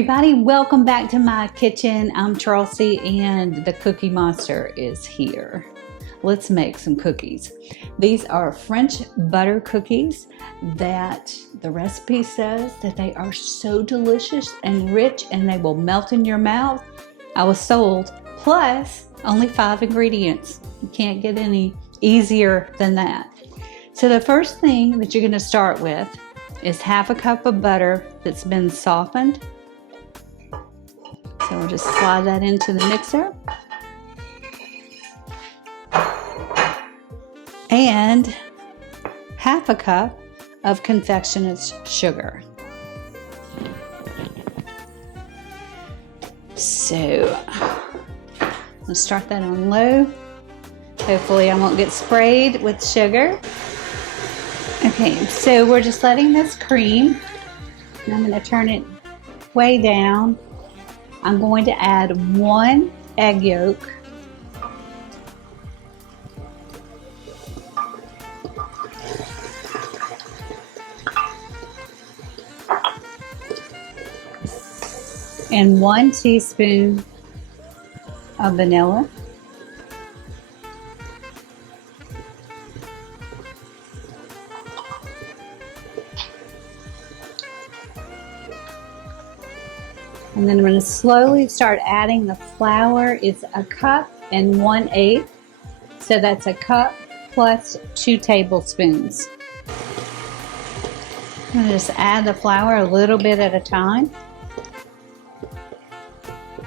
everybody, welcome back to my kitchen. I'm Chelsea and the Cookie Monster is here. Let's make some cookies. These are French butter cookies that the recipe says that they are so delicious and rich and they will melt in your mouth. I was sold, plus only 5 ingredients. You can't get any easier than that. So the first thing that you're going to start with is half a cup of butter that's been softened. So we'll just slide that into the mixer. And half a cup of confectioner's sugar. So let's start that on low. Hopefully I won't get sprayed with sugar. Okay, so we're just letting this cream. And I'm going to turn it way down. I'm going to add 1 egg yolk. And 1 teaspoon of vanilla. And then I'm going to slowly start adding the flour. It's a cup and 1/8. So that's a cup plus 2 tablespoons. I'm going to just add the flour a little bit at a time.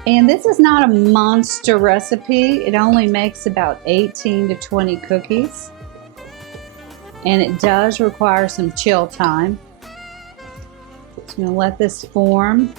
And this is not a monster recipe. It only makes about 18 to 20 cookies. And it does require some chill time. So I'm going to let this form.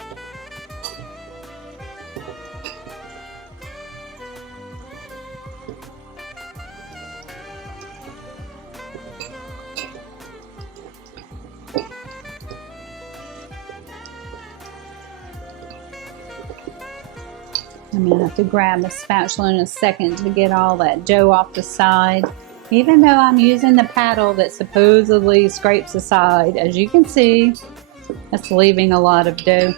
I'm going to have to grab a spatula in a second to get all that dough off the side. Even though I'm using the paddle that supposedly scrapes the side, as you can see, that's leaving a lot of dough.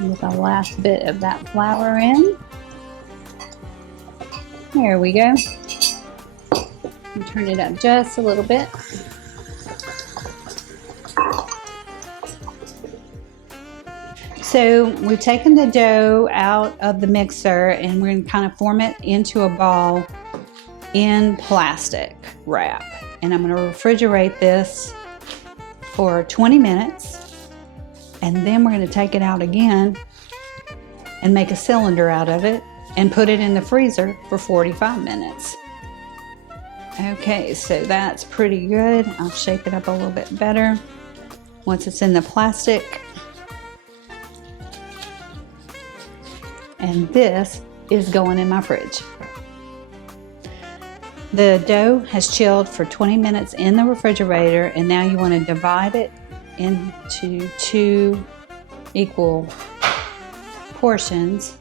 With the last bit of that flour in. There we go. And turn it up just a little bit. So we've taken the dough out of the mixer and we're going to kind of form it into a ball in plastic wrap. And I'm going to refrigerate this for 20 minutes. And then we're going to take it out again and make a cylinder out of it and put it in the freezer for 45 minutes. Okay, so that's pretty good. I'll shape it up a little bit better once it's in the plastic. And this is going in my fridge. The dough has chilled for 20 minutes in the refrigerator, and now you want to divide it into 2 equal portions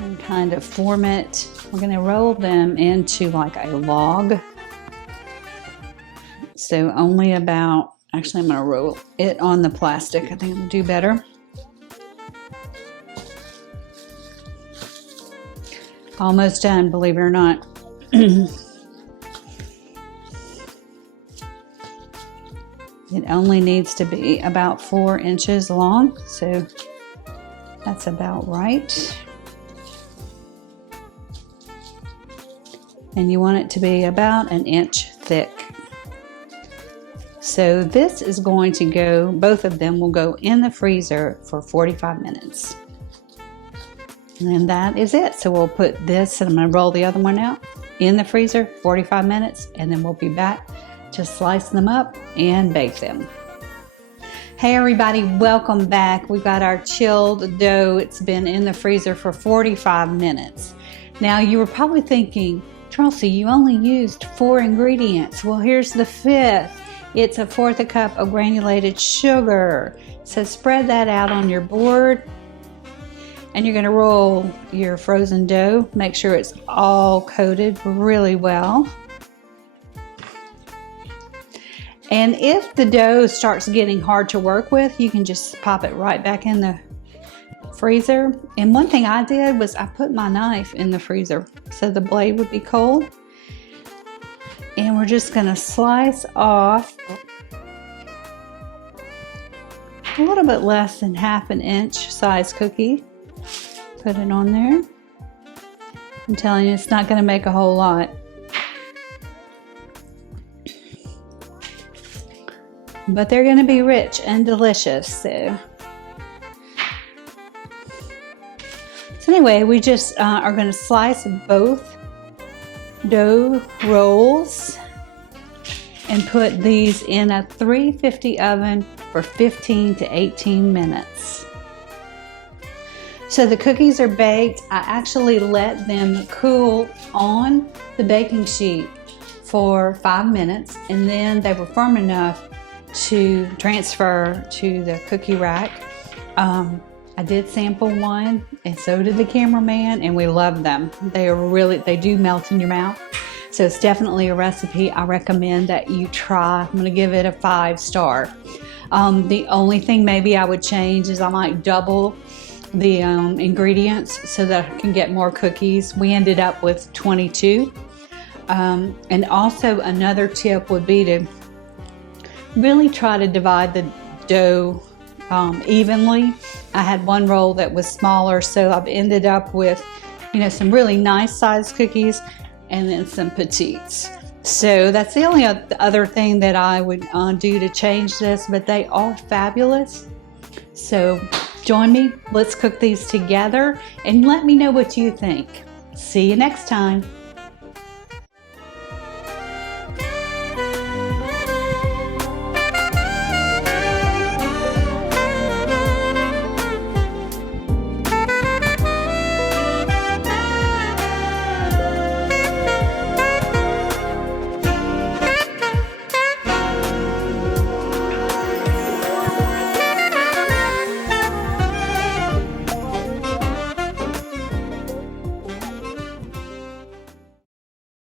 and kind of form it. We're going to roll them into like a log. So only about, actually I'm going to roll it on the plastic. I think it'll do better. Almost done, believe it or not. It only needs to be about 4 inches long, so that's about right. And you want it to be about 1 inch thick. So this is going to go, both of them will go in the freezer for 45 minutes. And then that is it. So we'll put this, and I'm going to roll the other one out, in the freezer 45 minutes, and then we'll be back to slice them up and bake them. Hey everybody, welcome back. We've got our chilled dough. It's been in the freezer for 45 minutes. Now you were probably thinking, Chelsea, you only used 4 ingredients. Well, here's the 5th. It's 1/4 cup of granulated sugar. So spread that out on your board. And you're gonna roll your frozen dough. Make sure it's all coated really well. And if the dough starts getting hard to work with, you can just pop it right back in the freezer. And one thing I did was I put my knife in the freezer so the blade would be cold. And we're just gonna slice off a little bit less than 1/2 inch size cookie. Put it on there. I'm telling you, it's not gonna make a whole lot. But they're gonna be rich and delicious, so anyway, we just are gonna slice both dough rolls and put these in a 350 oven for 15 to 18 minutes. So the cookies are baked. I actually let them cool on the baking sheet for 5 minutes, and then they were firm enough to transfer to the cookie rack. I did sample one, and so did the cameraman, and we love them. They do melt in your mouth. So it's definitely a recipe I recommend that you try. I'm gonna give it a 5-star. The only thing maybe I would change is I might double the ingredients so that I can get more cookies. We ended up with 22. And also another tip would be to really try to divide the dough evenly. I had one roll that was smaller, so I've ended up with, some really nice sized cookies and then some petites. So that's the only other thing that I would do to change this, but they are fabulous. So join me, let's cook these together and let me know what you think. See you next time.